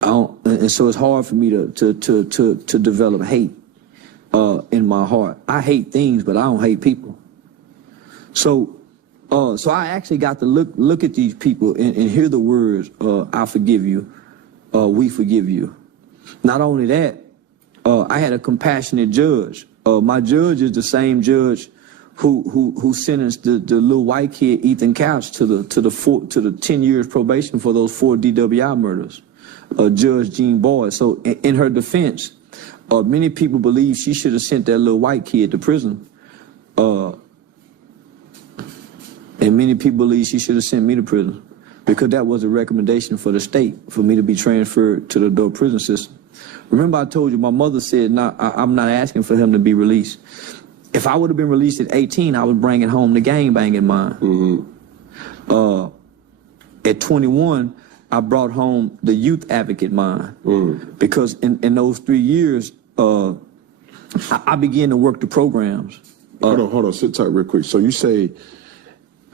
And so it's hard for me to develop hate in my heart. I hate things, but I don't hate people. So I actually got to look at these people and hear the words, I forgive you, we forgive you. Not only that, I had a compassionate judge. My judge is the same judge who sentenced the little white kid Ethan Couch to the 10 years probation for those 4 DWI murders. Judge Jean Boyd. So in her defense, many people believe she should have sent that little white kid to prison. And many people believe she should have sent me to prison because that was a recommendation for the state for me to be transferred to the adult prison system. Remember I told you my mother said, nah, I'm not asking for him to be released. If I would have been released at 18, I was bringing home the gangbanging mind. Mm-hmm. At 21, I brought home the youth advocate mind. Mm. Because in those 3 years, I began to work the programs. Hold on, sit tight real quick. So you say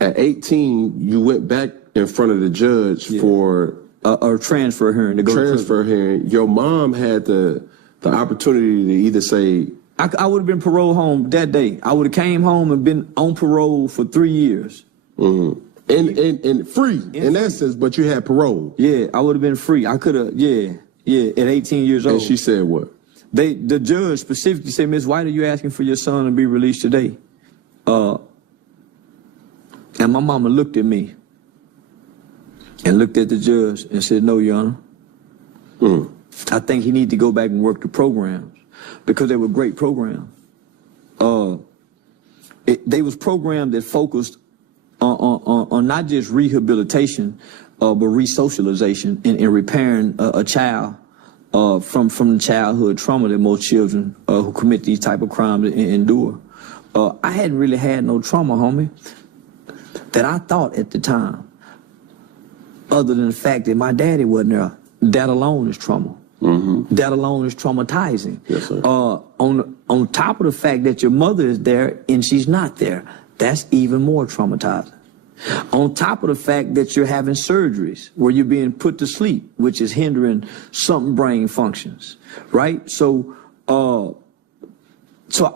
at 18, you went back in front of the judge for a transfer hearing. Transfer hearing. Your mom had the opportunity to either say, I would have been paroled home that day. I would have came home and been on parole for 3 years. Mm-hmm. And free in that sense, but you had parole. Yeah, I would have been free. I could have, yeah, at 18 years old. And she said what? The judge specifically said, Miss White, are you asking for your son to be released today? And my mama looked at me and looked at the judge and said, no, Your Honor. Mm. I think he need to go back and work the programs because they were great programs. They was programs that focused on not just rehabilitation, but re-socialization and repairing a child from the childhood trauma that most children who commit these type of crimes endure. I hadn't really had no trauma, homie, that I thought at the time, other than the fact that my daddy wasn't there. That alone is trauma. Mm-hmm. That alone is traumatizing. Yes, sir. On top of the fact that your mother is there and she's not there, that's even more traumatizing. On top of the fact that you're having surgeries where you're being put to sleep, which is hindering some brain functions, right? So I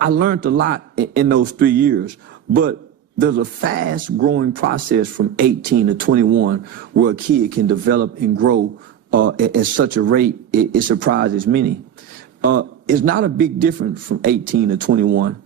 learned a lot in those 3 years, but there's a fast growing process from 18 to 21 where a kid can develop and grow at such a rate, it surprises many. It's not a big difference from 18 to 21,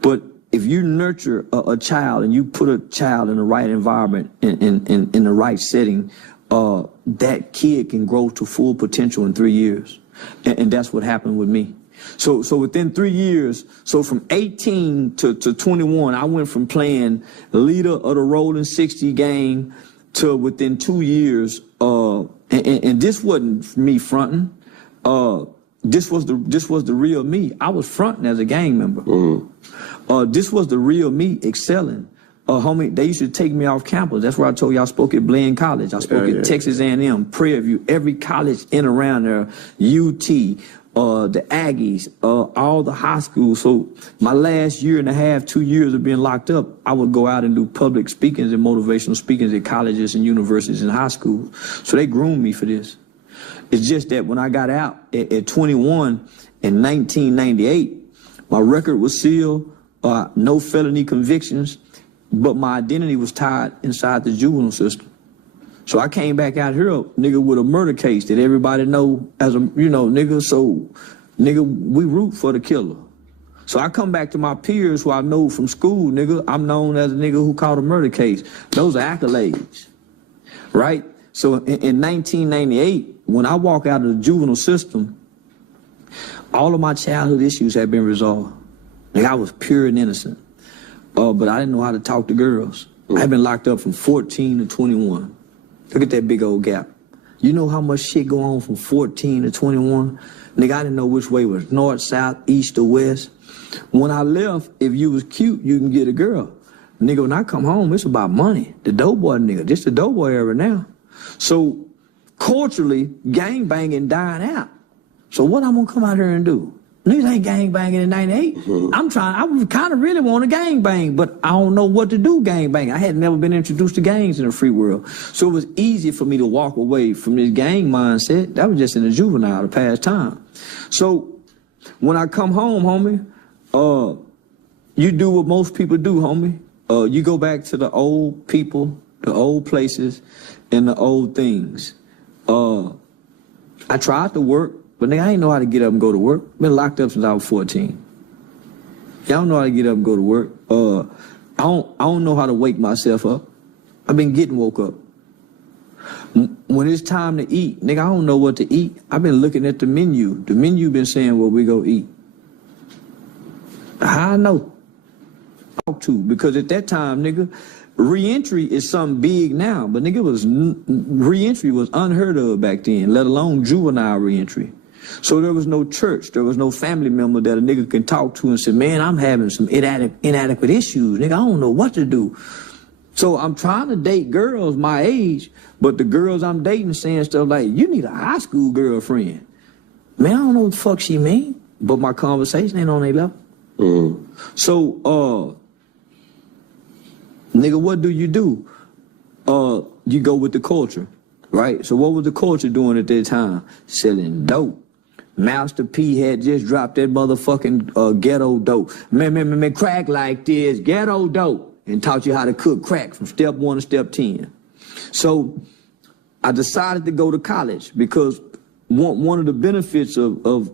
but if you nurture a child and you put a child in the right environment, in the right setting, that kid can grow to full potential in 3 years. And that's what happened with me. So within 3 years, so from 18 to 21, I went from playing leader of the Rolling 60 gang to within 2 years, and this wasn't me fronting. This was the real me. I was fronting as a gang member. Mm-hmm. This was the real me excelling. Homie, they used to take me off campus. That's where I told you I spoke at Blaine College. I spoke at Texas A&M, Prairie View, every college in around there, UT, the Aggies, all the high schools. So my last year and a half, 2 years of being locked up, I would go out and do public speakings and motivational speakings at colleges and universities and high schools. So they groomed me for this. It's just that when I got out at 21 in 1998, my record was sealed, no felony convictions, but my identity was tied inside the juvenile system. So I came back out here, nigga, with a murder case that everybody know as a, nigga, so, nigga, we root for the killer. So I come back to my peers who I know from school, nigga, I'm known as a nigga who caught a murder case. Those are accolades, right? So in 1998, when I walk out of the juvenile system, all of my childhood issues had been resolved. Like I was pure and innocent, but I didn't know how to talk to girls. I've been locked up from 14 to 21. Look at that big old gap. You know how much shit go on from 14 to 21? Nigga, I didn't know which way was north, south, east, or west. When I left, if you was cute, you can get a girl. Nigga, when I come home, it's about money. The doughboy nigga, this the doughboy era now. So culturally, gang banging dying out. So what I'm gonna come out here and do? Niggas ain't gang banging in 98. I was kind of really want to gang bang, but I don't know what to do gang bang. I had never been introduced to gangs in the free world. So it was easy for me to walk away from this gang mindset. That was just in a juvenile to pass time. So when I come home, homie, you do what most people do, homie. You go back to the old people, the old places, and the old things. I tried to work, but nigga, I ain't know how to get up and go to work. Been locked up since I was 14. Y'all don't know how to get up and go to work. I don't know how to wake myself up. I've been getting woke up. When it's time to eat, nigga, I don't know what to eat. I've been looking at the menu. The menu been saying what we go eat. How I know? Talk to, because at that time, nigga, re-entry is something big now, but nigga, re-entry was unheard of back then, let alone juvenile re-entry. So there was no church, there was no family member that a nigga can talk to and say, man, I'm having some inadequate issues, nigga, I don't know what to do. So I'm trying to date girls my age, but the girls I'm dating saying stuff like, you need a high school girlfriend. Man, I don't know what the fuck she mean, but my conversation ain't on their level. So, nigga, what do? You go with the culture, right? So what was the culture doing at that time? Selling dope. Master P had just dropped that motherfucking ghetto dope. Man, crack like this, ghetto dope, and taught you how to cook crack from step 1 to step 10. So I decided to go to college because one of the benefits of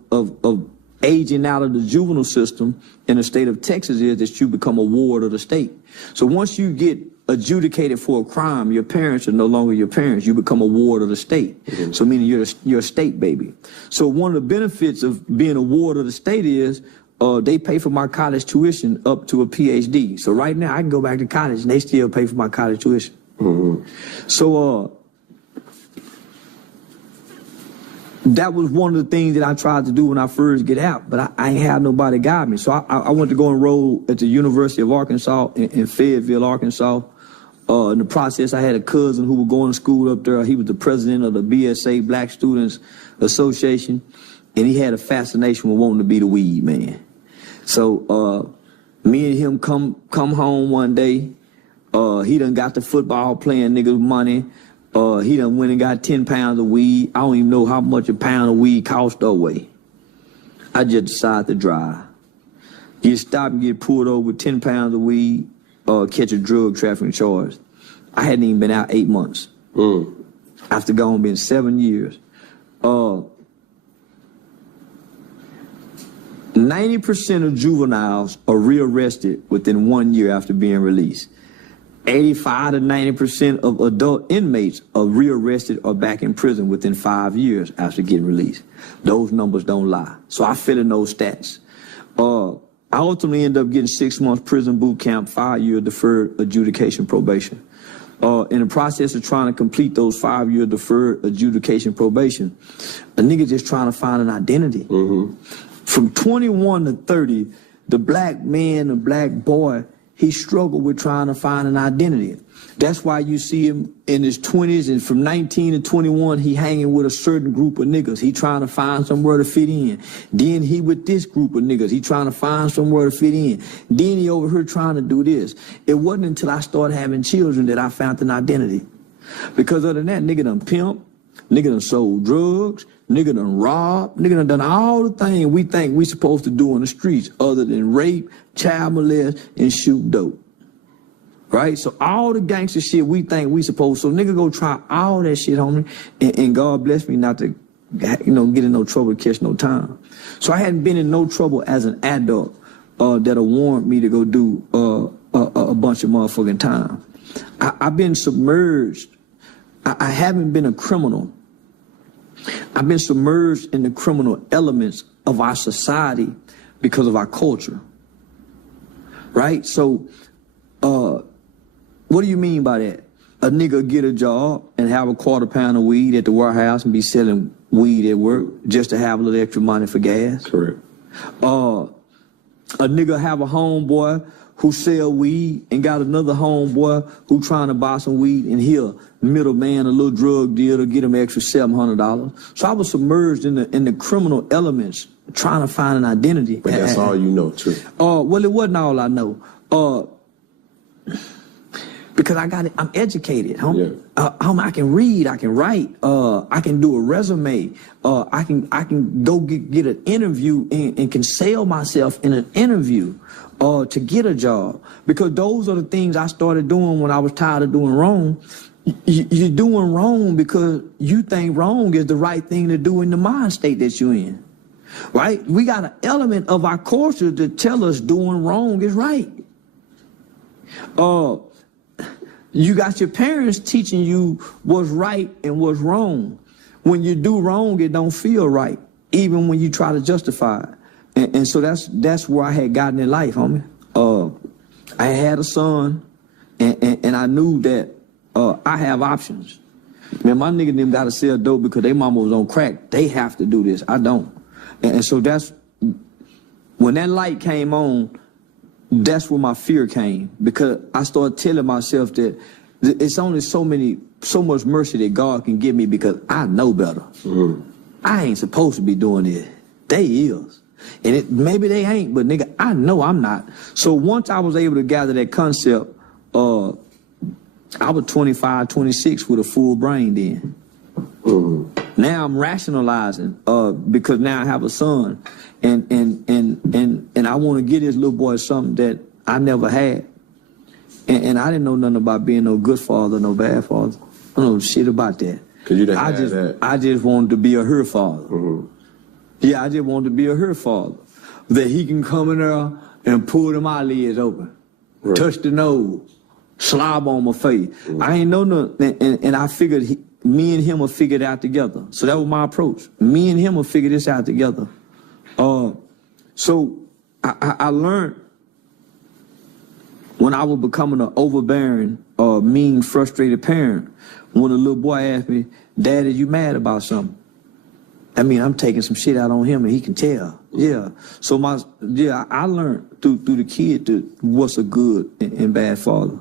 aging out of the juvenile system in the state of Texas is that you become a ward of the state. So once you get adjudicated for a crime, your parents are no longer your parents. You become a ward of the state. So meaning you're a state baby. So one of the benefits of being a ward of the state is they pay for my college tuition up to a PhD. So right now I can go back to college and they still pay for my college tuition. So that was one of the things that I tried to do when I first get out, but I ain't had nobody guide me. So I went to go enroll at the University of Arkansas in Fayetteville, Arkansas. In the process, I had a cousin who was going to school up there. He was the president of the BSA, Black Students Association, and he had a fascination with wanting to be the weed man. So me and him come home one day. He done got the football playing niggas money. He done went and got 10 pounds of weed. I don't even know how much a pound of weed cost away. I just decided to drive. Get stopped and get pulled over with 10 pounds of weed, catch a drug trafficking charge. I hadn't even been out 8 months. After gone been 7 years. 90% of juveniles are rearrested within 1 year after being released. 85 to 90% of adult inmates are rearrested or back in prison within 5 years after getting released. Those numbers don't lie. So I fit in those stats. I ultimately ended up getting 6 months prison boot camp, 5-year deferred adjudication probation. In the process of trying to complete those 5-year deferred adjudication probation, a nigga just trying to find an identity. From 21 to 30, the black man, the black boy, he struggled with trying to find an identity. That's why you see him in his 20s, and from 19 to 21, he hanging with a certain group of niggas. He trying to find somewhere to fit in. Then he with this group of niggas. He trying to find somewhere to fit in. Then he over here trying to do this. It wasn't until I started having children that I found an identity. Because other than that, nigga done pimp, nigga done sold drugs, nigga done robbed, nigga done all the things we think we supposed to do in the streets other than rape, child molest, and shoot dope. Right? So all the gangster shit we think we supposed, so nigga go try all that shit, homie, and God bless me not to, get in no trouble, catch no time. So I hadn't been in no trouble as an adult that'll warrant me to go do a bunch of motherfucking time. I've been submerged. I haven't been a criminal. I've been submerged in the criminal elements of our society because of our culture. Right? So, what do you mean by that? A nigga get a job and have a quarter pound of weed at the warehouse and be selling weed at work just to have a little extra money for gas. Correct. A nigga have a homeboy who sell weed and got another homeboy who trying to buy some weed, and here, middleman, a little drug dealer, get him extra $700. So I was submerged in the criminal elements, trying to find an identity. But that's all you know, too. Well, it wasn't all I know. Because I'm educated, homie. Yeah. I can read, I can write, I can do a resume, I can go get an interview and can sell myself in an interview to get a job. Because those are the things I started doing when I was tired of doing wrong. You're doing wrong because you think wrong is the right thing to do in the mind state that you're in. Right? We got an element of our culture to tell us doing wrong is right. You got your parents teaching you what's right and what's wrong. When you do wrong, it don't feel right, even when you try to justify it. And so that's where I had gotten in life, homie. I had a son, and I knew that I have options. Man, my nigga them got to sell dope because they mama was on crack. They have to do this. I don't. And so that's when that light came on. That's where my fear came, because I started telling myself that it's only so much mercy that God can give me because I know better. Mm-hmm. I ain't supposed to be doing this. They is. And maybe they ain't, but nigga, I know I'm not. So once I was able to gather that concept, I was 25, 26 with a full brain then. Mm-hmm. Now I'm rationalizing because now I have a son. And I want to give this little boy something that I never had. And I didn't know nothing about being no good father, no bad father. I don't know shit about that. Cause you didn't have that. I just wanted to be a her father. Mm-hmm. Yeah, I just wanted to be a her father. That he can come in there and pull them eyelids open, right. Touch the nose, slob on my face. Mm-hmm. I ain't know nothing. And I figured me and him will figure it out together. So that was my approach. Me and him will figure this out together. So I learned when I was becoming an overbearing, mean, frustrated parent, when a little boy asked me, "Daddy, you mad about something?" I mean, I'm taking some shit out on him and he can tell. Yeah. So I learned through the kid what's a good and bad father.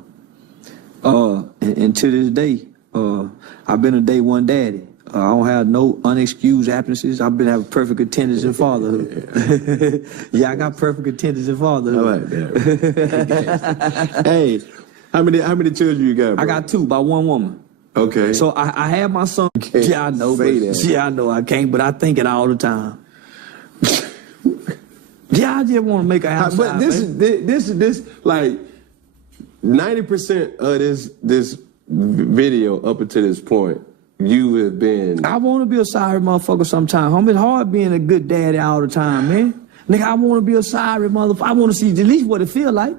And to this day, I've been a day one daddy. I don't have no unexcused absences. I've been having perfect attendance in fatherhood. Yeah, I got perfect attendance in fatherhood. I like that. Hey, how many children you got, bro? I got 2 by one woman. Okay. So I had my son. Yeah, I know. Yeah, I know I can't, but I think it all the time. Yeah, I just want to make a house. But this like 90% of this video up until this point, you have been. I want to be a sorry motherfucker sometime. Homie, it's hard being a good daddy all the time, man. Nigga, I want to be a sorry motherfucker. I want to see at least what it feel like.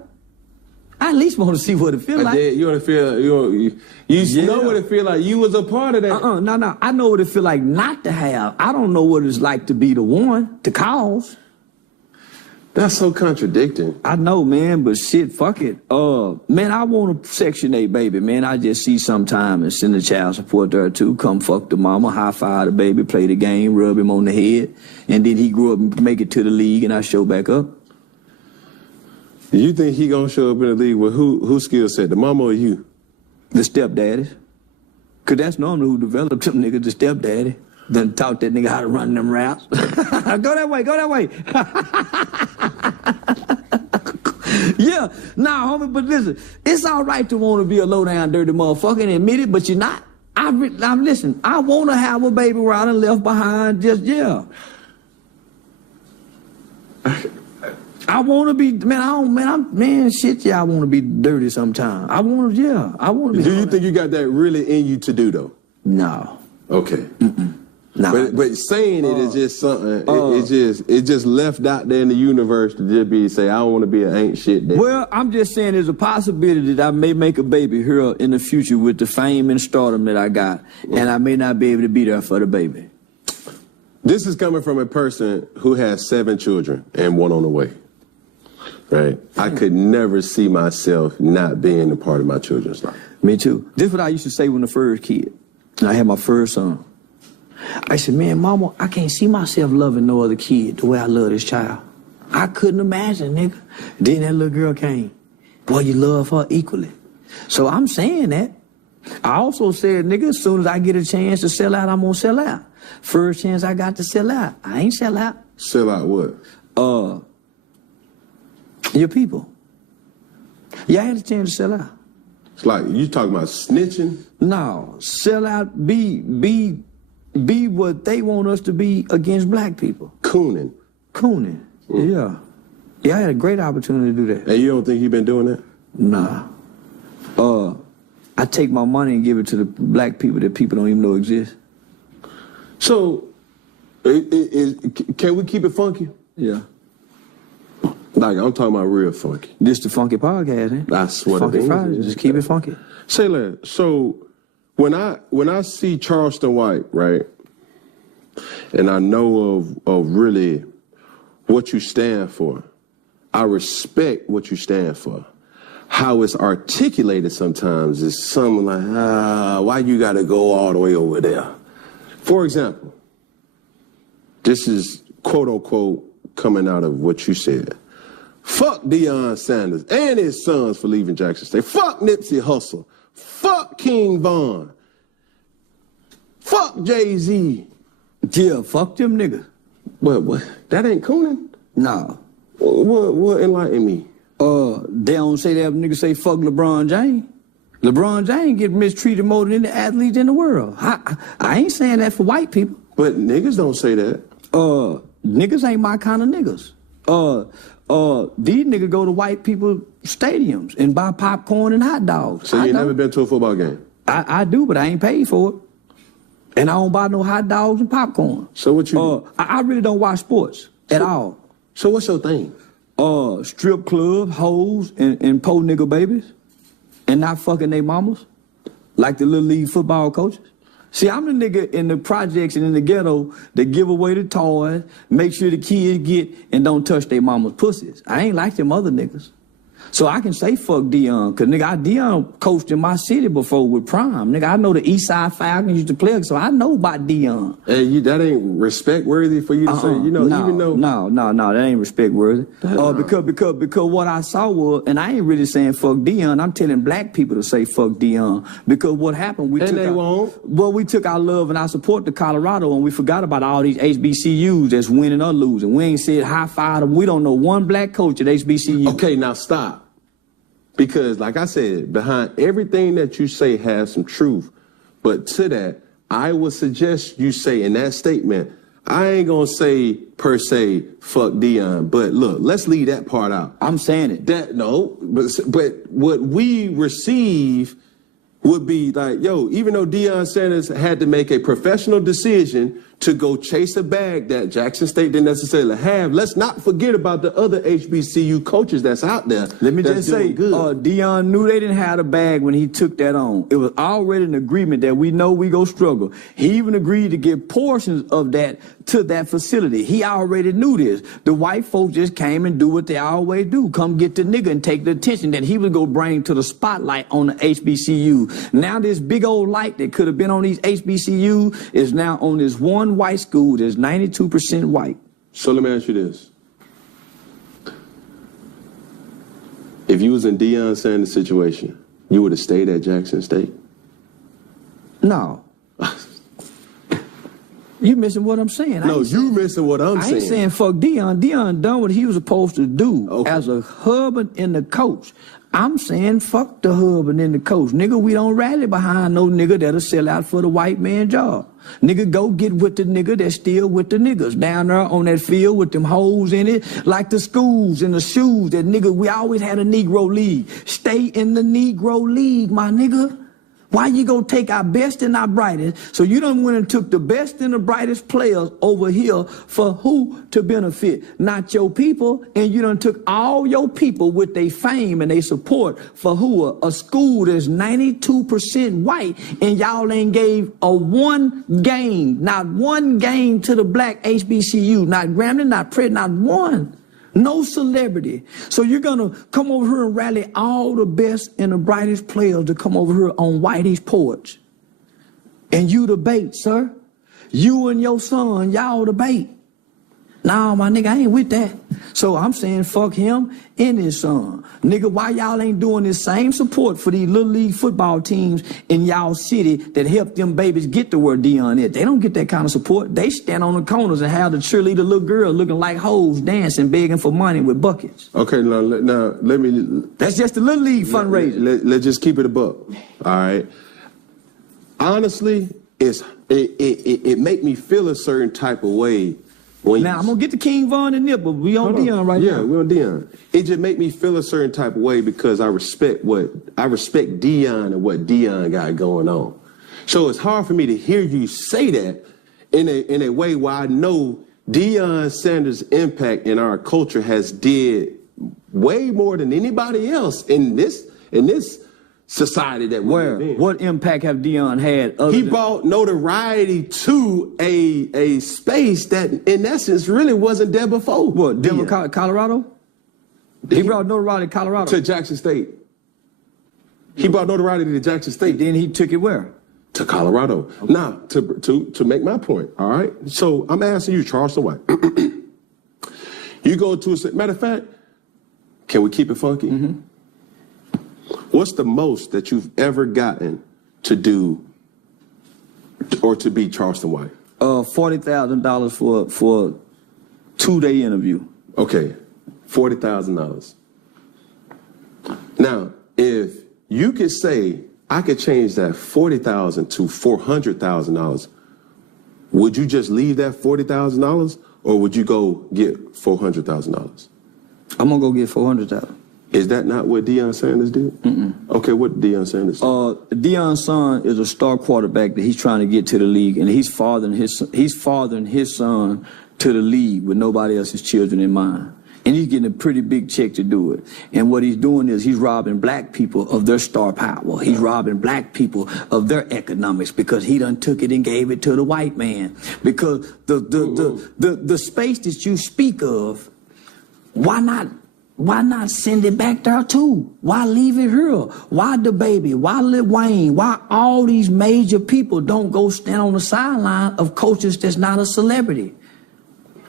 I at least want to see what it feel like. You want to feel, you know what it feel like. You was a part of that. No. I know what it feel like not to have. I don't know what it's like to be the one, to cause. That's so contradicting. I know, man, but shit, fuck it. Man, I want a Section 8 baby, man. I just see sometime and send the child support there too. Come fuck the mama, high five the baby, play the game, rub him on the head, and then he grew up and make it to the league and I show back up. You think he gonna show up in the league with who skill set, the mama or you? The stepdaddies. Cause that's normally who developed them niggas, the stepdaddy. Done taught that nigga how to run them routes. Go that way, go that way. Yeah, nah, homie, but listen, it's all right to want to be a low-down, dirty motherfucker and admit it, but you're not. Listen, I want to have a baby where I done left behind, I want to be, man, I want to be dirty sometimes. I want to be. Do you think you got that really in you to do, though? No. Okay. Mm-mm. No. But saying it is just something. It just left out there in the universe to just say I don't want to be an ain't shit. Daddy. Well, I'm just saying there's a possibility that I may make a baby here in the future with the fame and stardom that I got, and I may not be able to be there for the baby. This is coming from a person who has 7 children and 1 on the way. Right? I could never see myself not being a part of my children's life. Me too. This is what I used to say when the first kid. I had my first son. I said, man, mama, I can't see myself loving no other kid the way I love this child. I couldn't imagine, nigga. Then that little girl came. Boy, you love her equally. So I'm saying that. I also said, nigga, as soon as I get a chance to sell out, I'm gonna sell out. First chance I got to sell out, I ain't sell out. Sell out what? Your people. Yeah, I had a chance to sell out. It's like, you talking about snitching? No, sell out, be what they want us to be against black people. Cooning. Yeah. Yeah, I had a great opportunity to do that. And you don't think he been doing that? Nah. I take my money and give it to the black people that people don't even know exist. So, can we keep it funky? Yeah. Like, I'm talking about real funky. This the Funky Podcast, eh? That's what Funky it is. Fridays, just keep it funky. Say that. So, when I see Charleston White, right, and I know of really what you stand for, I respect what you stand for. How it's articulated sometimes is something like, why you gotta go all the way over there? For example, this is quote unquote coming out of what you said. Fuck Deion Sanders and his sons for leaving Jackson State. Fuck Nipsey Hussle. Fuck King Von. Fuck Jay-Z. Yeah, fuck them niggas. What? That ain't cooning? Nah. What enlighten me? They don't say that niggas say fuck LeBron James. LeBron James get mistreated more than any athlete in the world. I ain't saying that for white people. But niggas don't say that. Niggas ain't my kind of niggas. These niggas go to white people stadiums and buy popcorn and hot dogs. So you never been to a football game? I do, but I ain't paid for it. And I don't buy no hot dogs and popcorn. So what you do? I really don't watch sports at all. So what's your thing? Strip club, hoes, and po nigga babies. And not fucking they mamas. Like the Little League football coaches. See, I'm the nigga in the projects and in the ghetto that give away the toys, make sure the kids get and don't touch their mama's pussies. I ain't like them other niggas. So I can say fuck Deion, cause nigga, Deion coached in my city before with Prime. Nigga, I know the East Side Falcons used to play, so I know about Deion. Hey, that ain't respect worthy for you to say, even though. No, that ain't respect worthy. Because what I saw was, and I ain't really saying fuck Deion, I'm telling black people to say fuck Deion. Because what happened, we took our love and our support to Colorado and we forgot about all these HBCUs that's winning or losing. We ain't said high five them. We don't know one black coach at HBCU. Okay, now stop. Because, like I said, behind everything that you say has some truth. But to that, I would suggest you say in that statement, I ain't gonna say per se, fuck Deion. But look, let's leave that part out. I'm saying it. But what we receive would be like, yo, even though Deion Sanders had to make a professional decision to go chase a bag that Jackson State didn't necessarily have, let's not forget about the other HBCU coaches that's out there. Let me just say, Deion knew they didn't have a bag when he took that on. It was already an agreement that we know we go struggle. He even agreed to give portions of that to that facility. He already knew this. The white folks just came and do what they always do. Come get the nigga and take the attention that he was going to bring to the spotlight on the HBCU. Now this big old light that could have been on these HBCU is now on this one white school that's 92% white. So let me ask you this. If you was in Deion Sanders' situation, you would have stayed at Jackson State? No. You missing what I'm saying. No, you missing what I'm saying. I ain't saying fuck Deion. Deion done what he was supposed to do as a husband and the coach. I'm saying fuck the husband and the coach. Nigga, we don't rally behind no nigga that'll sell out for the white man job. Nigga, go get with the nigga that's still with the niggas down there on that field with them hoes in it, like the schools and the shoes. That nigga, we always had a Negro league. Stay in the Negro league, my nigga. Why you gonna take our best and our brightest? So you done went and took the best and the brightest players over here for who to benefit? Not your people. And you done took all your people with their fame and their support for who? A school that's 92% white, and y'all ain't gave one game, not one game to the black HBCU, not Grambling, not Pratt, not one. No celebrity. So you're going to come over here and rally all the best and the brightest players to come over here on Whitey's porch. And you the bait, sir. You and your son, y'all the bait. No, my nigga, I ain't with that. So I'm saying fuck him and his son. Nigga, why y'all ain't doing this same support for these little league football teams in y'all city that help them babies get to where Dion is? They don't get that kind of support. They stand on the corners and have the cheerleader little girl looking like hoes dancing, begging for money with buckets. Okay, now let me... That's just the little league fundraiser. Let's just keep it a buck, all right? Honestly, it make me feel a certain type of way. Now, I'm going to get to King Von and Nip, but we on Dion right now. Yeah, we on Dion. It just make me feel a certain type of way because I respect Dion and what Dion got going on. So it's hard for me to hear you say that in a way where I know Deion Sanders' impact in our culture has did way more than anybody else in this society that we're in. What impact have Dion had? He brought notoriety to a space that, in essence, really wasn't there before. What, Denver, Colorado? He brought notoriety to Colorado. To Jackson State. He brought notoriety to Jackson State. Then he took it where? To Colorado. Okay. Now, to make my point, all right? So I'm asking you, Charleston White. You go to a... Matter of fact, can we keep it funky? Mm-hmm. What's the most that you've ever gotten to do or to be Charleston White? $40,000 for a 2-day interview. Okay, $40,000. Now, if you could say I could change that $40,000 to $400,000, would you just leave that $40,000 or would you go get $400,000? I'm gonna go get $400,000. Is that not what Deion Sanders did? Mm-mm. Okay, what did Deion Sanders do? Deion's son is a star quarterback that he's trying to get to the league, and he's fathering his son to the league with nobody else's children in mind. And he's getting a pretty big check to do it. And what he's doing is he's robbing black people of their star power. He's robbing black people of their economics because he done took it and gave it to the white man. Because the space that you speak of, why not send it back there too? Why leave it here? Why the baby? Why Lil Wayne? Why all these major people don't go stand on the sideline of coaches that's not a celebrity?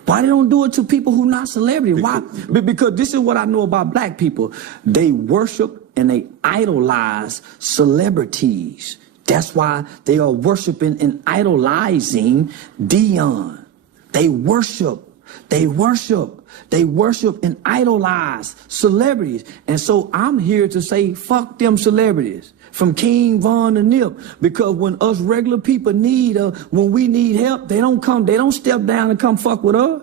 Why they don't do it to people who not celebrity? Why? Because this is what I know about black people. They worship and they idolize celebrities. That's why they are worshiping and idolizing Deion. They worship and idolize celebrities. And so I'm here to say, fuck them celebrities. From King Von to Nip. Because when us regular people when we need help, they don't step down and come fuck with us.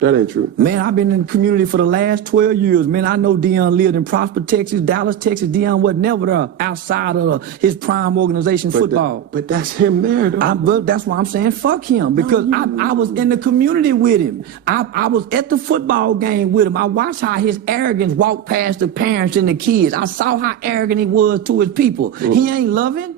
That ain't true. Man, I've been in the community for the last 12 years. Man, I know Deion lived in Prosper, Texas, Dallas, Texas. Deion wasn't never there outside of his prime organization, football. But that's him there, though. That's why I'm saying fuck him. Because I was in the community with him. I was at the football game with him. I watched how his arrogance walked past the parents and the kids. I saw how arrogant he was to his people. He ain't loving.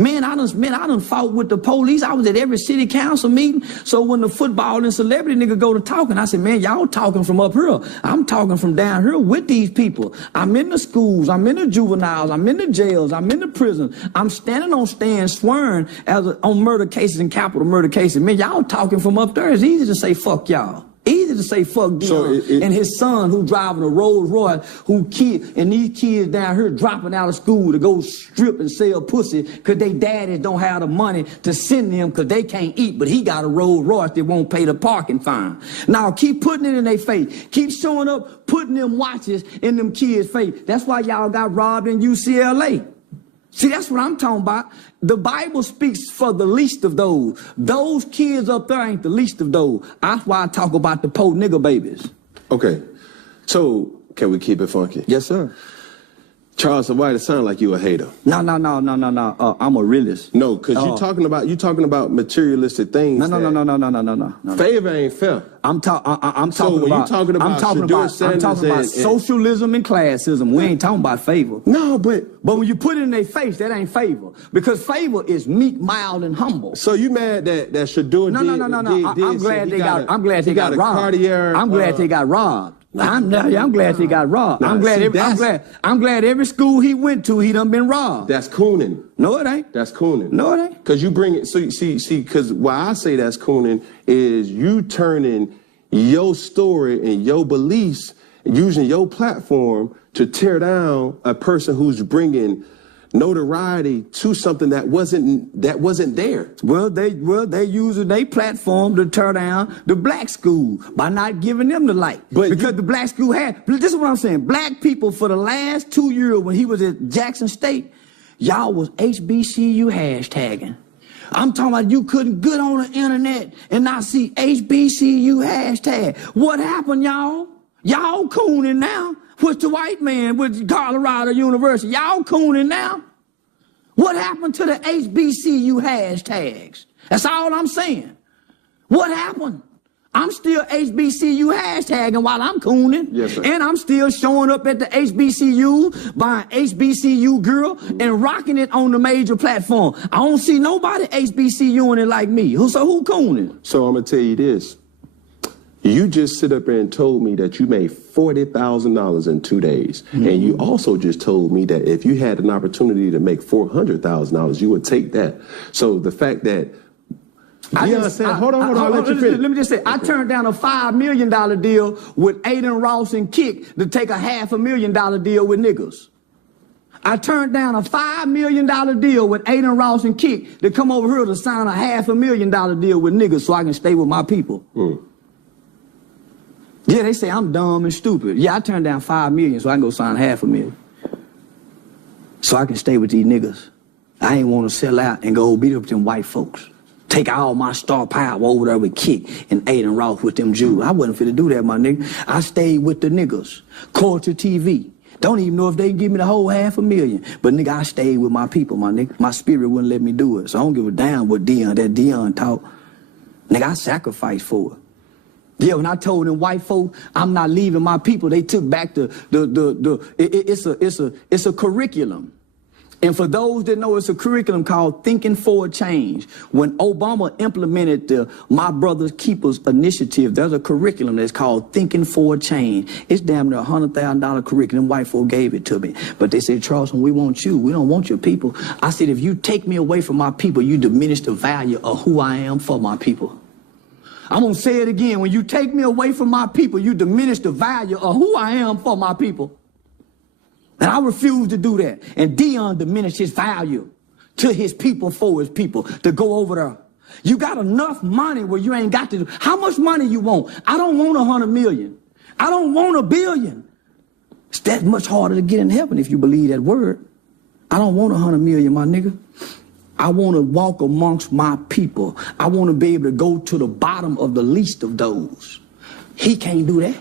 Man, I done fought with the police. I was at every city council meeting. So when the football and celebrity nigga go to talking, I said, man, y'all talking from up here. I'm talking from down here with these people. I'm in the schools. I'm in the juveniles. I'm in the jails. I'm in the prison. I'm standing on stands swearing on murder cases and capital murder cases. Man, y'all talking from up there. It's easy to say fuck y'all. Easy to say fuck Deion and his son who driving a Rolls Royce, and these kids down here dropping out of school to go strip and sell pussy because they daddies don't have the money to send them because they can't eat, but he got a Rolls Royce that won't pay the parking fine. Now keep putting it in their face. Keep showing up, putting them watches in them kids' face. That's why y'all got robbed in UCLA. See, that's what I'm talking about. The Bible speaks for the least of those. Those kids up there ain't the least of those. That's why I talk about the poor nigga babies. Okay. So, can we keep it funky? Yes, sir. Charleston White, it sounds like you a hater. No. I'm a realist. No, because you talking about materialistic things. No. Favor ain't fair. I'm talking about socialism and classism. We ain't talking about favor. No, but when you put it in their face, that ain't favor. Because favor is meek, mild, and humble. So you mad that Shador No. I'm glad they got robbed. I'm glad they got robbed. I'm glad they got robbed. Nah, I'm glad every school he went to, he done been robbed. That's cooning. No, it ain't. That's cooning. No, it ain't. Because you bring it. So see, because why I say that's cooning is you turning your story and your beliefs, using your platform to tear down a person who's bringing notoriety to something that wasn't there. Well, they using their platform to tear down the black school by not giving them the light. Because the black school this is what I'm saying. Black people for the last 2 years when he was at Jackson State, y'all was HBCU hashtagging. I'm talking about you couldn't get on the internet and not see HBCU hashtag. What happened, y'all? Y'all cooning now. With the white man with Colorado University. Y'all cooning now. What happened to the HBCU hashtags? That's all I'm saying. What happened? I'm still HBCU hashtagging while I'm cooning. Yes, sir. And I'm still showing up at the HBCU, buying HBCU girl and rocking it on the major platform. I don't see nobody HBCUing it like me. So who cooning? So I'm going to tell you this. You just sit up there and told me that you made $40,000 in 2 days. Mm-hmm. And you also just told me that if you had an opportunity to make $400,000, you would take that. So the fact that hold on, let me just say, I turned down a $5 million deal with Aiden Ross and Kick to take a $500,000 deal with niggas. I turned down a $5 million deal with Aiden Ross and Kick to come over here to sign a $500,000 deal with niggas so I can stay with my people. Mm. Yeah, they say I'm dumb and stupid. Yeah, I turned down $5 million so I can go sign $500,000. So I can stay with these niggas. I ain't want to sell out and go beat up them white folks. Take all my star power over there with Kick and Aiden Ross with them Jews. I wasn't fit to do that, my nigga. I stayed with the niggas. Culture TV. Don't even know if they give me the whole $500,000. But nigga, I stayed with my people, my nigga. My spirit wouldn't let me do it. So I don't give a damn what Dion taught. Nigga, I sacrificed for it. Yeah, when I told them white folk I'm not leaving my people, they took back it's a curriculum. And for those that know, it's a curriculum called Thinking for a Change. When Obama implemented the My Brother's Keepers initiative, there's a curriculum that's called Thinking for a Change. It's damn near $100,000 curriculum. White folk gave it to me. But they said, Charleston, we want you. We don't want your people. I said, if you take me away from my people, you diminish the value of who I am for my people. I'm going to say it again. When you take me away from my people, you diminish the value of who I am for my people. And I refuse to do that. And Dion diminished his value to his people for his people to go over there. You got enough money where you ain't got to do. How much money you want? I don't want 100 million. I don't want $1 billion. It's that much harder to get in heaven if you believe that word. I don't want 100 million, my nigga. I want to walk amongst my people. I want to be able to go to the bottom of the least of those. He can't do that.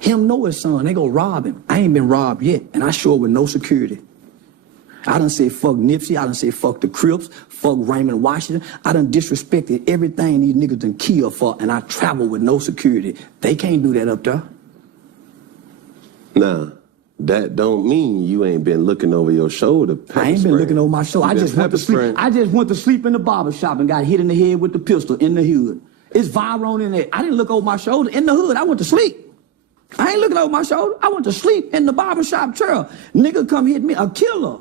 Him know his son. They go rob him. I ain't been robbed yet, and I show up with no security. I done said fuck Nipsey. I done said fuck the Crips. Fuck Raymond Washington. I done disrespected everything these niggas done killed for, and I travel with no security. They can't do that up there. Nah. That don't mean you ain't been looking over your shoulder. I ain't been looking over my shoulder. I just went to sleep. I just went to sleep in the barber shop and got hit in the head with the pistol in the hood. It's viral in there. I didn't look over my shoulder in the hood. I went to sleep. I ain't looking over my shoulder. I went to sleep in the barber shop chair. Nigga come hit me, a killer.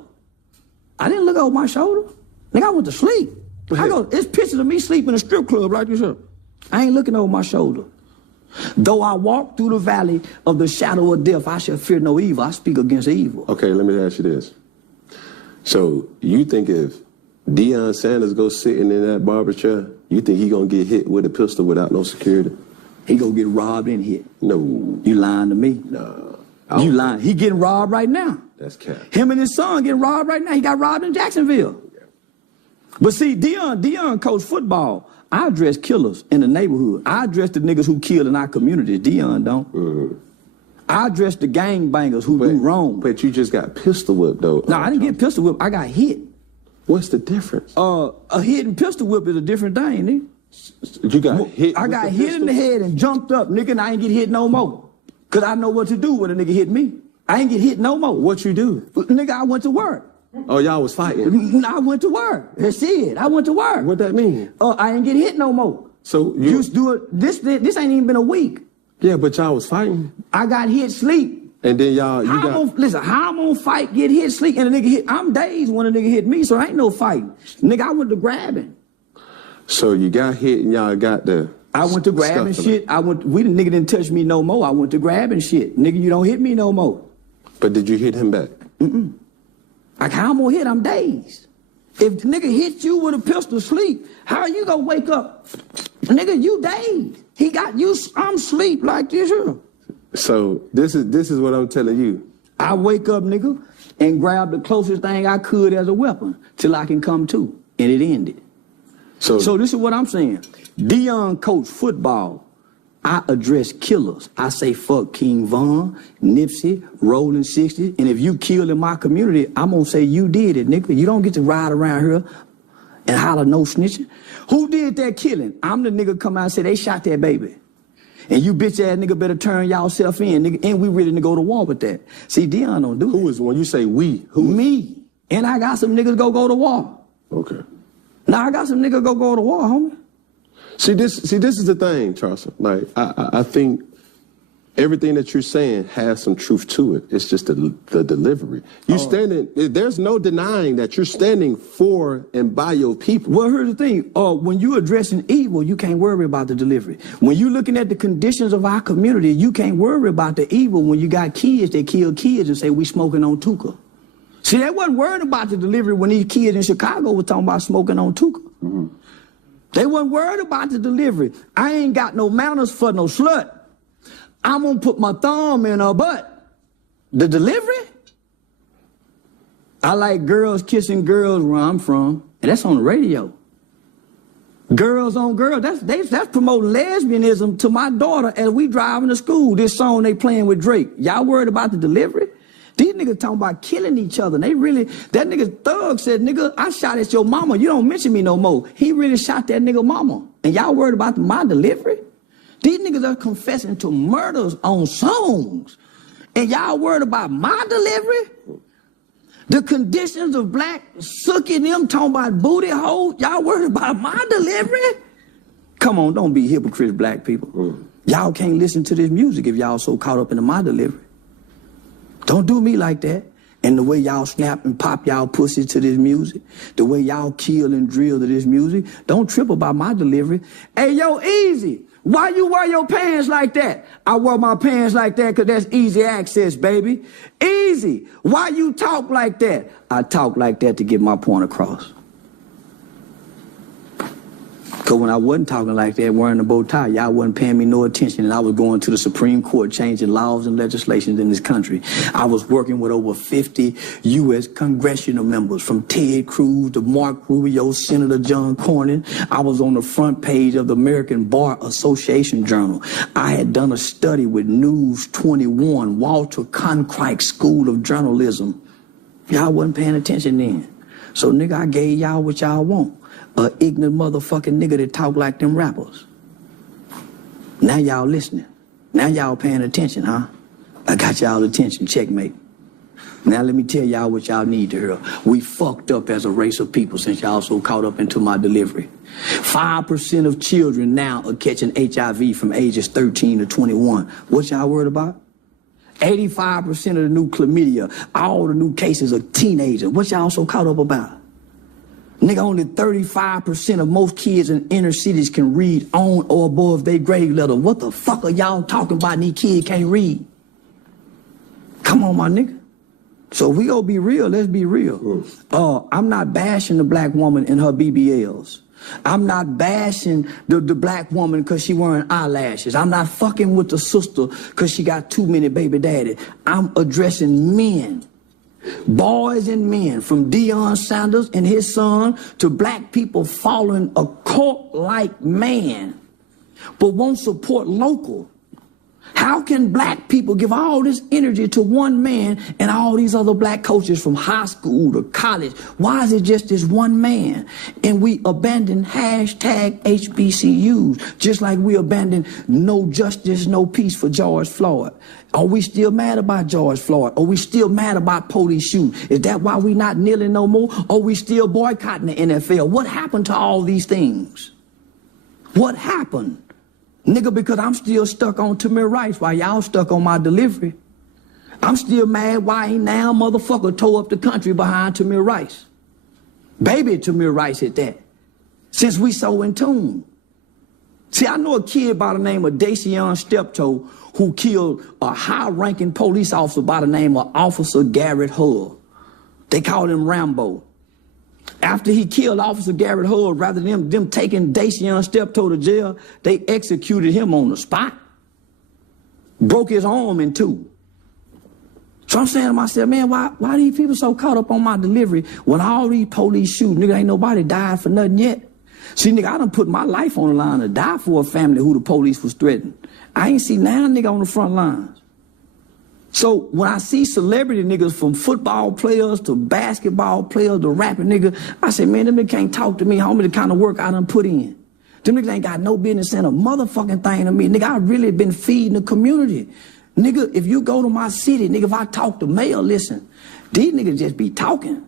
I didn't look over my shoulder. Nigga, I went to sleep. It's pictures of me sleeping in a strip club like this here. I ain't looking over my shoulder. Though I walk through the valley of the shadow of death, I shall fear no evil. I speak against evil. Okay, let me ask you this. So you think if Deion Sanders goes sitting in that barber chair, you think he gonna get hit with a pistol without no security? He gonna get robbed and hit. No. You lying to me? No. You lying. He getting robbed right now. That's cap. Him and his son getting robbed right now. He got robbed in Jacksonville. Yeah. But see, Deion coached football. I address killers in the neighborhood. I address the niggas who kill in our communities. Deion don't. Mm-hmm. I address the gangbangers who do wrong. But you just got pistol whipped, though. No, I didn't get pistol whipped. I got hit. What's the difference? A hit and pistol whip is a different thing, nigga. You got hit. I got hit in the head and jumped up, nigga, and I ain't get hit no more. Because I know what to do when a nigga hit me. I ain't get hit no more. What you do? Nigga, I went to work. Oh, y'all was fighting? I went to work. That's it. I went to work. What that mean? I ain't get hit no more. So you do it. This ain't even been a week. Yeah, but y'all was fighting. I got hit sleep. And then y'all, listen, how I'm gonna fight, get hit, sleep, and a nigga hit? I'm dazed when a nigga hit me, so ain't no fighting. Nigga, I went to grabbing. So you got hit and y'all got the I went to grabbing shit. The nigga didn't touch me no more. I went to grabbing shit. Nigga, you don't hit me no more. But did you hit him back? Like, how I'm gonna hit? I'm dazed. If the nigga hit you with a pistol sleep, how are you gonna wake up? Nigga, you dazed. He got you, I'm sleep like this here. So this is what I'm telling you. I wake up, nigga, and grab the closest thing I could as a weapon till I can come to. And it ended. So this is what I'm saying. Dion coached football. I address killers. I say fuck King Von, Nipsey, Rolling 60. And if you killed in my community, I'm gonna say you did it, nigga. You don't get to ride around here and holler no snitching. Who did that killing? I'm the nigga come out and say they shot that baby. And you bitch ass nigga better turn y'all self in, nigga. And we ready to go to war with that. See, Dion don't do that. Who is, when you say we, who? Me. And I got some niggas go to war. Okay. Now I got some niggas go to war, homie. See, this is the thing, Charleston. Like, I think everything that you're saying has some truth to it. It's just the delivery. You standing, there's no denying that you're standing for and by your people. Well, here's the thing. When you're addressing evil, you can't worry about the delivery. When you're looking at the conditions of our community, you can't worry about the evil when you got kids that kill kids and say we smoking on Tuka. See, they wasn't worried about the delivery when these kids in Chicago were talking about smoking on Tuka. Mm-hmm. They wasn't worried about the delivery. I ain't got no manners for no slut. I'm gonna put my thumb in her butt. The delivery? I like girls kissing girls where I'm from, and that's on the radio. Girls on girls, that's promoting lesbianism to my daughter as we driving to school. This song they playing with Drake. Y'all worried about the delivery? These niggas talking about killing each other. They really, that nigga Thug said, nigga, I shot at your mama. You don't mention me no more. He really shot that nigga mama. And y'all worried about my delivery? These niggas are confessing to murders on songs. And y'all worried about my delivery? The conditions of black sucking them talking about booty holes. Y'all worried about my delivery? Come on, don't be hypocrites, black people. Y'all can't listen to this music if y'all so caught up in my delivery. Don't do me like that. And the way y'all snap and pop y'all pussy to this music, the way y'all kill and drill to this music, don't trip about my delivery. Hey, yo, Easy, why you wear your pants like that? I wear my pants like that because that's easy access, baby. Easy, why you talk like that? I talk like that to get my point across. Because when I wasn't talking like that, wearing a bow tie, y'all wasn't paying me no attention, and I was going to the Supreme Court changing laws and legislations in this country. I was working with over 50 U.S. congressional members, from Ted Cruz to Mark Rubio, Senator John Cornyn. I was on the front page of the American Bar Association Journal. I had done a study with News 21, Walter Cronkite School of Journalism. Y'all wasn't paying attention then. So, nigga, I gave y'all what y'all want. A ignorant motherfucking nigga that talk like them rappers. Now y'all listening. Now y'all paying attention, huh? I got y'all attention, checkmate. Now let me tell y'all what y'all need to hear. We fucked up as a race of people since y'all so caught up into my delivery. 5% of children now are catching HIV from ages 13 to 21. What y'all worried about? 85% of the new chlamydia, all the new cases of teenagers. What y'all so caught up about? Nigga, only 35% of most kids in inner cities can read on or above their grade level. What the fuck are y'all talking about and these kids can't read? Come on, my nigga. So if we gonna be real, let's be real. I'm not bashing the black woman in her BBLs. I'm not bashing the black woman because she wearing eyelashes. I'm not fucking with the sister because she got too many baby daddy. I'm addressing men. Boys and men, from Deion Sanders and his son to black people following a cult-like man, but won't support local. How can black people give all this energy to one man and all these other black coaches from high school to college? Why is it just this one man? And we abandon hashtag HBCUs, just like we abandoned no justice, no peace for George Floyd. Are we still mad about George Floyd? Are we still mad about police shooting? Is that why we not kneeling no more? Are we still boycotting the NFL? What happened to all these things? What happened? Nigga, because I'm still stuck on Tamir Rice while y'all stuck on my delivery. I'm still mad why ain't now motherfucker tore up the country behind Tamir Rice. Baby Tamir Rice at that. Since we so in tune. See, I know a kid by the name of Dacian Steptoe who killed a high-ranking police officer by the name of Officer Garrett Hull. They called him Rambo. After he killed Officer Garrett Hull, rather than them taking Dacian Steptoe to jail, they executed him on the spot. Broke his arm in two. So I'm saying to myself, man, why these people so caught up on my delivery when all these police shoot? Nigga, ain't nobody died for nothing yet. See, nigga, I done put my life on the line to die for a family who the police was threatening. I ain't see now nigga on the front lines. So when I see celebrity niggas from football players to basketball players to rapping nigga, I say, man, them niggas can't talk to me, homie, the kind of work I done put in. Them niggas ain't got no business saying a motherfucking thing to me. Nigga, I really been feeding the community. Nigga, if you go to my city, nigga, if I talk to mayor, listen, these niggas just be talking.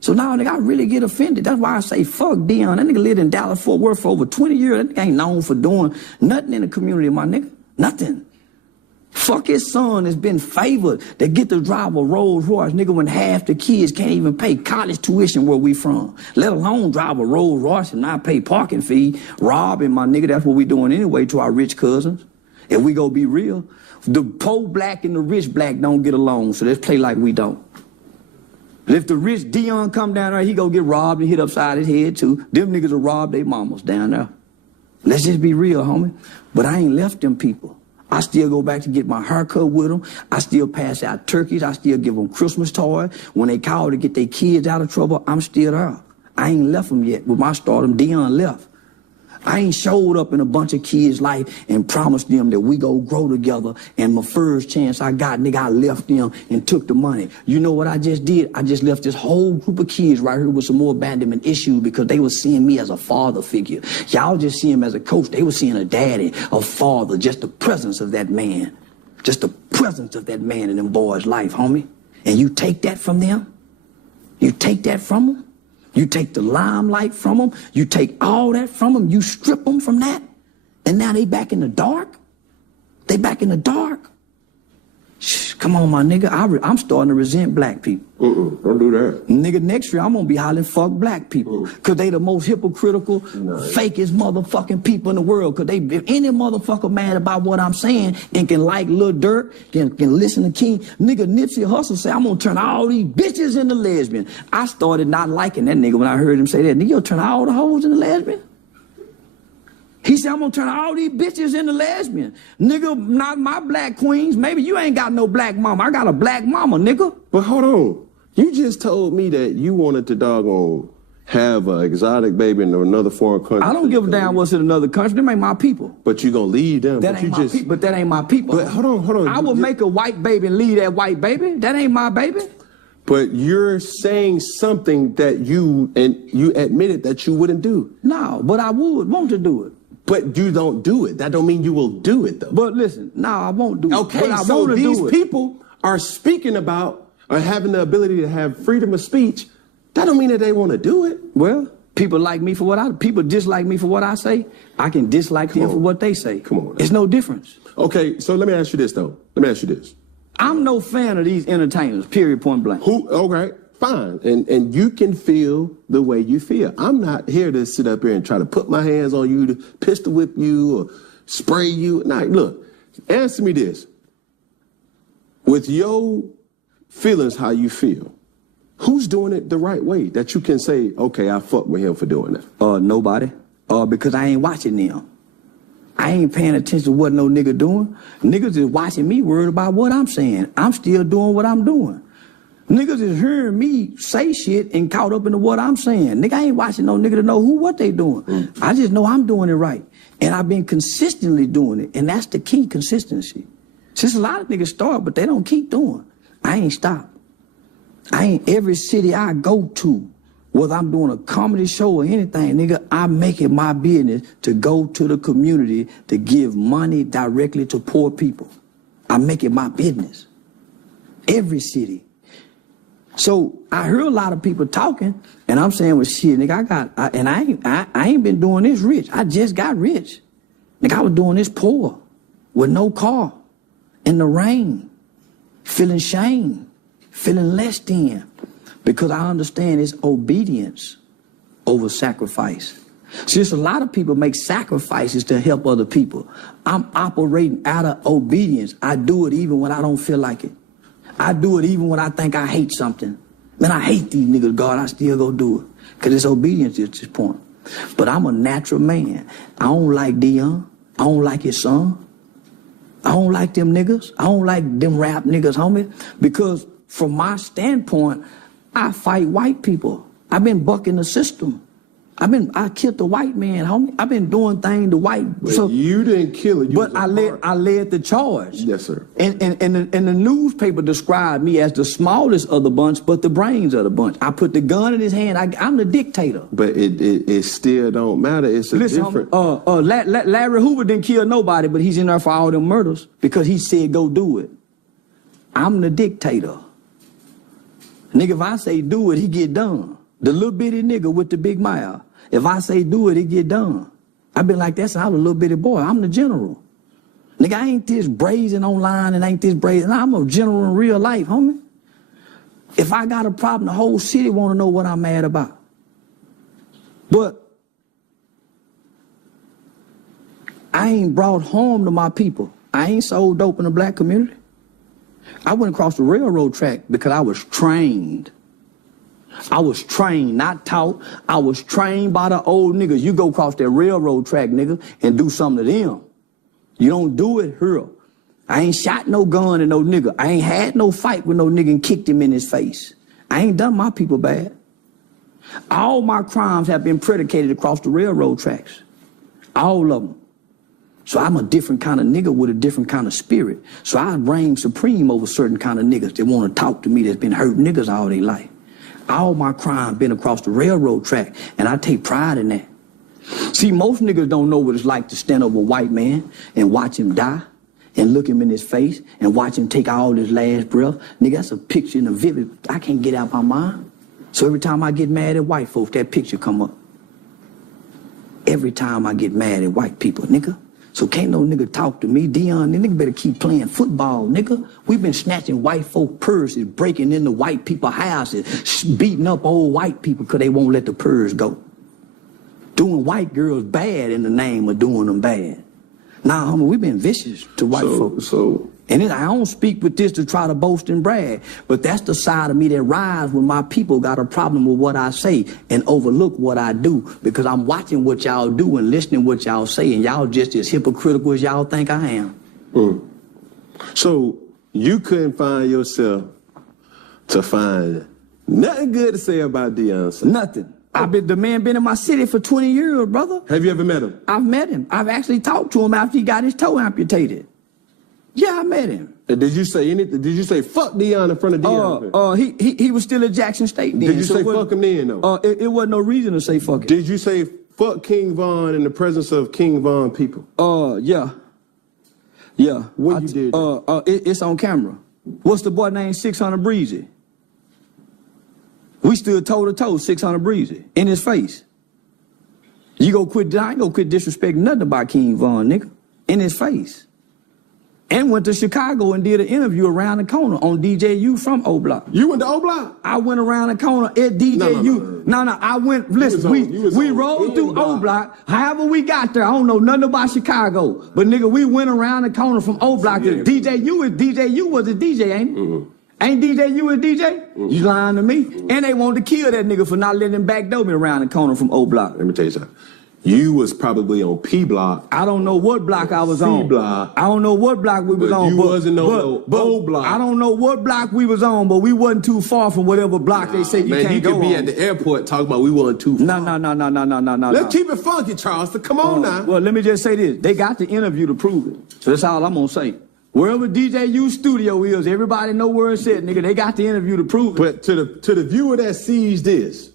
So now, nigga, I really get offended. That's why I say, fuck Dion. That nigga lived in Dallas, Fort Worth for over 20 years. That nigga ain't known for doing nothing in the community, my nigga. Nothing. Fuck his son has been favored to get to drive a Rolls Royce, nigga, when half the kids can't even pay college tuition where we from, let alone drive a Rolls Royce and not pay parking fee. Robbing, my nigga, that's what we doing anyway to our rich cousins. If we go be real, the poor black and the rich black don't get along, so let's play like we don't. If the rich Dion come down there, he go get robbed and hit upside his head too. Them niggas will rob their mamas down there. Let's just be real, homie. But I ain't left them people. I still go back to get my haircut with them. I still pass out turkeys. I still give them Christmas toys. When they call to get their kids out of trouble, I'm still there. I ain't left them yet. With my stardom, Dion left. I ain't showed up in a bunch of kids' life and promised them that we go grow together, and my first chance I got, nigga, I left them and took the money. You know what I just did? I just left this whole group of kids right here with some more abandonment issues because they were seeing me as a father figure. Y'all just see him as a coach. They were seeing a daddy, a father, just the presence of that man. Just the presence of that man in them boys' life, homie. And you take that from them? You take that from them? You take the limelight from them. You take all that from them. You strip them from that. And now they back in the dark. They back in the dark. Shh, come on, my nigga. I'm starting to resent black people. Don't do that. Nigga, next year I'm going to be hollering fuck black people. Because they the most hypocritical, fakest motherfucking people in the world. Because if any motherfucker mad about what I'm saying and can like Lil Durk, can listen to King, nigga, Nipsey Hussle say, I'm going to turn all these bitches into lesbians. I started not liking that nigga when I heard him say that. Nigga, you'll turn all the hoes into lesbians? He said, I'm going to turn all these bitches into lesbians. Nigga, not my black queens. Maybe you ain't got no black mama. I got a black mama, nigga. But hold on. You just told me that you wanted to doggone have an exotic baby in another foreign country. I don't give a damn what's in another country. Them ain't my people. But you going to leave them. That ain't my people. But that ain't my people. But hold on. I will make a white baby and leave that white baby. That ain't my baby. But you're saying something that you admitted that you wouldn't do. No, but I would want to do it. But you don't do it. That don't mean you will do it, though. But listen, no, I won't do it. Okay, but I so want to these do it. people are speaking about or having the ability to have freedom of speech. That don't mean that they want to do it. Well, people like me for people dislike me for what I say. I can dislike them for what they say. Come on. It's no difference. Okay, so let me ask you this, though. Let me ask you this. I'm no fan of these entertainers, period, point blank. Okay, fine. And you can feel the way you feel. I'm not here to sit up here and try to put my hands on you, to pistol whip you or spray you. Now, look, answer me this. With your feelings, how you feel, who's doing it the right way that you can say, okay, I fuck with him for doing that? Nobody. Because I ain't watching them. I ain't paying attention to what no nigga doing. Niggas is watching me, worried about what I'm saying. I'm still doing what I'm doing. Niggas is hearing me say shit and caught up into what I'm saying. Nigga, I ain't watching no nigga to know what they doing. I just know I'm doing it right. And I've been consistently doing it. And that's the key, consistency. Since a lot of niggas start, but they don't keep doing. I ain't stopped. I ain't every city I go to, whether I'm doing a comedy show or anything, nigga, I make it my business to go to the community to give money directly to poor people. I make it my business. Every city. So I hear a lot of people talking, and I'm saying, well, shit, nigga, I ain't been doing this rich. I just got rich. Nigga, I was doing this poor, with no car, in the rain, feeling shame, feeling less than, because I understand it's obedience over sacrifice. See, there's a lot of people make sacrifices to help other people. I'm operating out of obedience. I do it even when I don't feel like it. I do it even when I think I hate something. Man, I hate these niggas, God, I still go do it. Because it's obedience at this point. But I'm a natural man. I don't like Dion. I don't like his son. I don't like them niggas. I don't like them rap niggas, homie. Because from my standpoint, I fight white people. I've been bucking the system. I killed the white man, homie. I've been doing things to white. So you didn't kill it. But I led the charge. Yes, sir. And the newspaper described me as the smallest of the bunch, but the brains of the bunch. I put the gun in his hand. I'm the dictator. But it still don't matter. It's a different. Larry Hoover didn't kill nobody, but he's in there for all them murders because he said go do it. I'm the dictator. Nigga, if I say do it, he get done. The little bitty nigga with the big mouth. If I say do it, it get done. I've been like that since I was a little bitty boy. I'm the general. Nigga, I ain't this brazen online and ain't this brazen. I'm a general in real life, homie. If I got a problem, the whole city want to know what I'm mad about. But I ain't brought harm to my people. I ain't sold dope in the black community. I went across the railroad track because I was trained. I was trained, not taught. I was trained by the old niggas. You go across that railroad track, nigga, and do something to them. You don't do it here. I ain't shot no gun at no nigga. I ain't had no fight with no nigga and kicked him in his face. I ain't done my people bad. All my crimes have been predicated across the railroad tracks. All of them. So I'm a different kind of nigga with a different kind of spirit. So I reign supreme over certain kind of niggas that want to talk to me that's been hurting niggas all their life. All my crime been across the railroad track, and I take pride in that. See, most niggas don't know what it's like to stand over a white man and watch him die and look him in his face and watch him take all his last breath. Nigga, that's a picture in a vivid, I can't get out my mind. So every time I get mad at white folks, that picture come up. Every time I get mad at white people, nigga. So can't no nigga talk to me. Dion, nigga better keep playing football, nigga. We've been snatching white folk purses, breaking into white people houses, beating up old white people because they won't let the purse go. Doing white girls bad in the name of doing them bad. Nah, homie, we've been vicious to white folks. And I don't speak with this to try to boast and brag, but that's the side of me that rides when my people got a problem with what I say and overlook what I do, because I'm watching what y'all do and listening what y'all say, and y'all just as hypocritical as y'all think I am. So you couldn't find yourself to find nothing good to say about Dion? Nothing. The man been in my city for 20 years, brother. Have you ever met him? I've met him. I've actually talked to him after he got his toe amputated. Yeah, I met him. Did you say anything? Did you say fuck Dion in front of Dion? He was still at Jackson State then. Did you say fuck him then, though? It wasn't no reason to say fuck him. Did you say fuck King Von in the presence of King Von people? Yeah. Yeah. When you did that? It's on camera. What's the boy named 600 Breezy? We stood toe to toe, 600 Breezy, in his face. I ain't gonna quit disrespecting nothing about King Von, nigga. In his face. And went to Chicago and did an interview around the corner on DJU from O Block. You went to O Block? I went around the corner at DJU. No, I went, listen, we rolled through O Block. However we got there, I don't know nothing about Chicago. But nigga, we went around the corner from O Block. Yeah. DJU was a DJ, ain't it? Mm-hmm. Ain't DJU a DJ? Mm-hmm. You lying to me? Mm-hmm. And they wanted to kill that nigga for not letting him backdoor me around the corner from O Block. Let me tell you something. You was probably on P Block. I don't know what block I was on. C Block. I don't know what block we was on. You wasn't on O Block. I don't know what block we was on, but we wasn't too far from whatever block they say you can't go on. Man, you could be at the airport talking about we wasn't too far. No. Let's keep it funky, Charleston. Come on now. Well, let me just say this. They got the interview to prove it. So that's all I'm going to say. Wherever DJU studio is, everybody know where it's at, nigga. They got the interview to prove it. But to the viewer that sees this,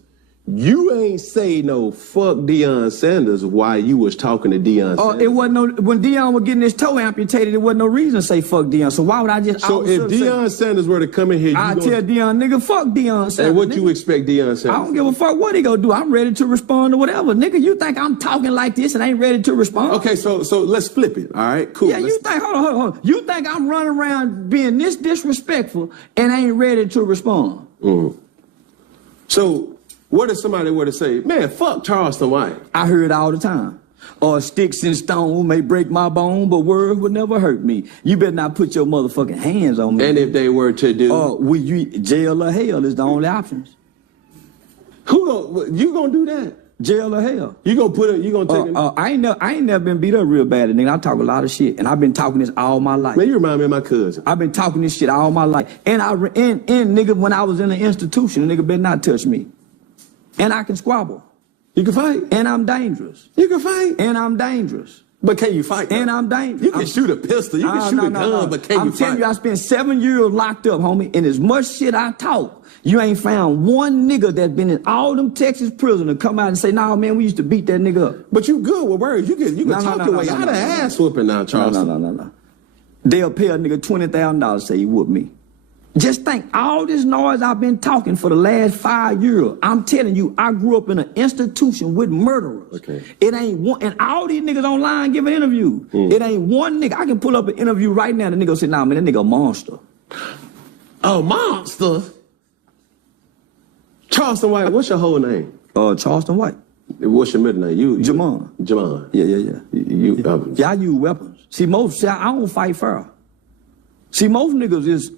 you ain't say no fuck Deion Sanders while you was talking to Deion Sanders. It wasn't no, when Deion was getting his toe amputated, there wasn't no reason to say fuck Deion. So why would I just... So if Deion Sanders were to come in here... I'd tell Deion, nigga, fuck Deion Sanders. And what you expect Deion Sanders? I don't give a fuck what he gonna do. I'm ready to respond to whatever. Nigga, you think I'm talking like this and ain't ready to respond? Okay, so let's flip it, all right? Cool. Yeah, you think, hold on. You think I'm running around being this disrespectful and ain't ready to respond? Mm-hmm. So... What if somebody were to say, man, fuck Charleston White? I hear it all the time. Sticks and stone may break my bone, but words would never hurt me. You better not put your motherfucking hands on me. And if they were to do? Jail or hell is the only options. You gonna do that? Jail or hell. You gonna take it? I ain't never been beat up real bad, nigga. I talk a lot of shit, and I've been talking this all my life. Man, you remind me of my cousin. I've been talking this shit all my life. And nigga, when I was in the institution, a nigga better not touch me. And I can squabble. You can fight. And I'm dangerous. You can fight. And I'm dangerous. But can you fight? And I'm dangerous. You can shoot a pistol. You can shoot a gun, but can you fight? I'm telling you, I spent 7 years locked up, homie. And as much shit I talk, you ain't found one nigga that been in all them Texas prisons to come out and say, nah, man, we used to beat that nigga up. But you good with words. You can talk your way out of ass whooping now, Charleston. No. They'll pay a nigga $20,000 say he whooped me. Just think, all this noise I've been talking for the last 5 years, I'm telling you, I grew up in an institution with murderers. Okay. It ain't one, and all these niggas online giving interviews. It ain't one nigga. I can pull up an interview right now, and the nigga say, nah, man, that nigga a monster. A monster? Charleston White, what's your whole name? Charleston White. What's your middle name? Jamon. Jamon. Yeah. I use weapons. See, I don't fight fair. See, most niggas is...